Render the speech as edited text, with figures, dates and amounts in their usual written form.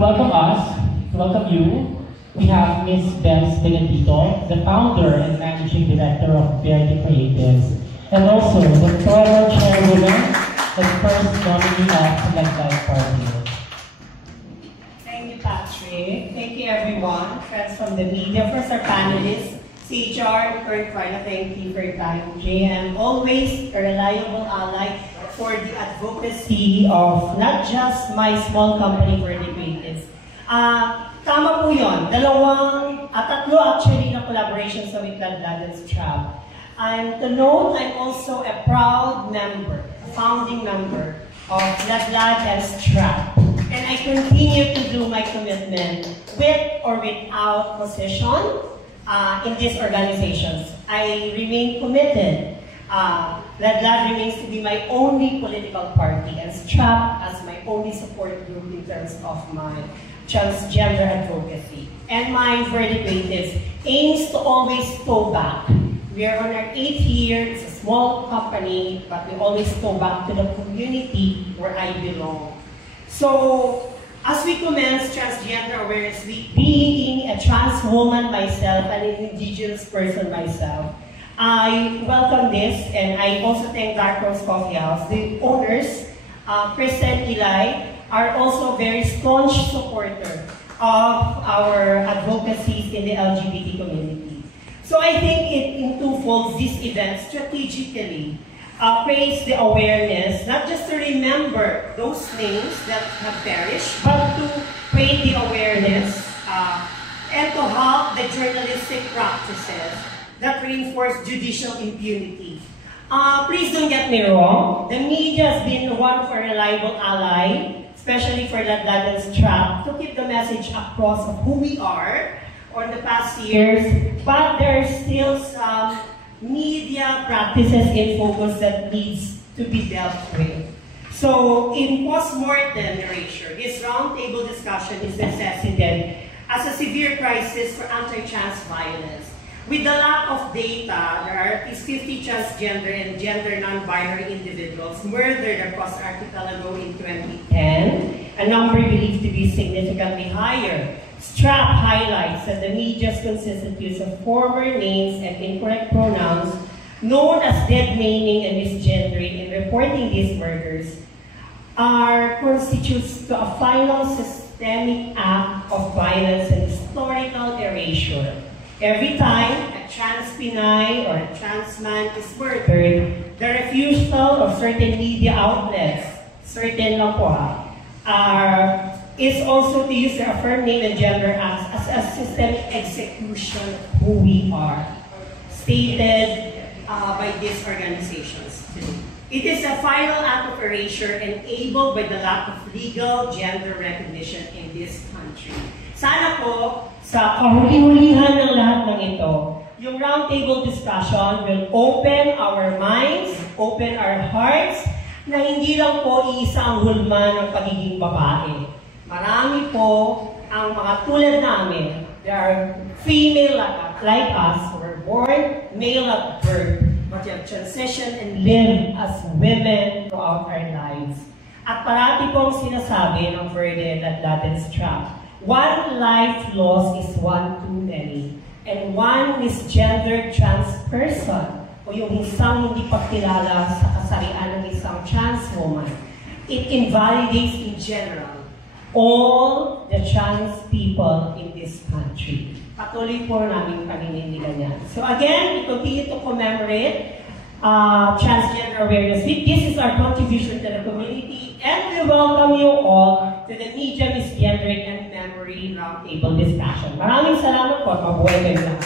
To welcome you, we have Ms. Benz Benedito, the founder and managing director of Verdi Creatives, and also the former chairwoman and first nominee of Naglife Party. Thank you, Patrick. Thank you, everyone. Friends from the media. First, our panelists, CHR, Kurt Farna, thank you for your time. JM, always a reliable ally for the advocacy of not just my small company, Verdi Creatives. Tama po yun. Tatlo actually na collaboration sa with Ladlad and Strap. And to note, I'm also a proud member, founding member of Ladlad and Strap. And I continue to do my commitment with or without position in these organizations. I remain committed. Ladlad remains to be my only political party and Strap as my only support group in terms of my transgender advocacy. And my Verdi Creatives aims to always go back. We are on our 8th year, it's a small company, but we always go back to the community where I belong. So, as we commence Transgender Awareness Week, being a trans woman myself and an indigenous person myself, I welcome this, and I also thank Dark Rose Coffee House. The owners, Chris and Eli, are also very staunch supporter of our advocacies in the LGBT community. So I think in twofold, this event strategically creates the awareness, not just to remember those names that have perished, but to create the awareness and to help the journalistic practices that reinforce judicial impunity. Please don't get me wrong, the media has been one for a reliable ally, especially for Ladlad and Strap, to keep the message across of who we are over the past years, but there are still some media practices in focus that needs to be dealt with. So, in post-mortem erasure, this roundtable discussion is necessitated as a severe crisis for anti-trans violence. With the lack of data, there are at least 50 transgender and gender non-binary individuals murdered across Archipelago in 2010, a number believed to be significantly higher. Strap highlights that the media's consistent use of former names and incorrect pronouns, known as dead naming and misgendering in reporting these murders, constitutes to a final systemic act of violence and historical erasure. Every time a trans Pinay or a trans man is murdered, the refusal of certain media outlets, certain lang po is also to use the affirmed name and gender as a systemic execution of who we are, stated by these organizations today. It is a final act of erasure enabled by the lack of legal gender recognition in this country. Sana po, sa kahuli-hulihan ng lahat ng ito, yung roundtable discussion will open our minds, open our hearts, na hindi lang po iisa ang hulma ng pagiging babae. Marami po ang mga tulad namin. There are female like us who were born male at birth, but have transitioned and live as women throughout our lives. At parati pong sinasabi ng Verdi at Latin Strap, one life lost is one too many, and one misgendered trans person, o yung isang hindi pagkilala sa kasarian ng isang trans woman, it invalidates in general all the trans people in this country. Patuloy po namin paninindigan yan. So again, we continue to commemorate Transgender Awareness Week. This is our contribution to the community, and we welcome you all to the Media Misgendering and Memory Roundtable Discussion. Maraming salamat po. Mabuhay kayo lang.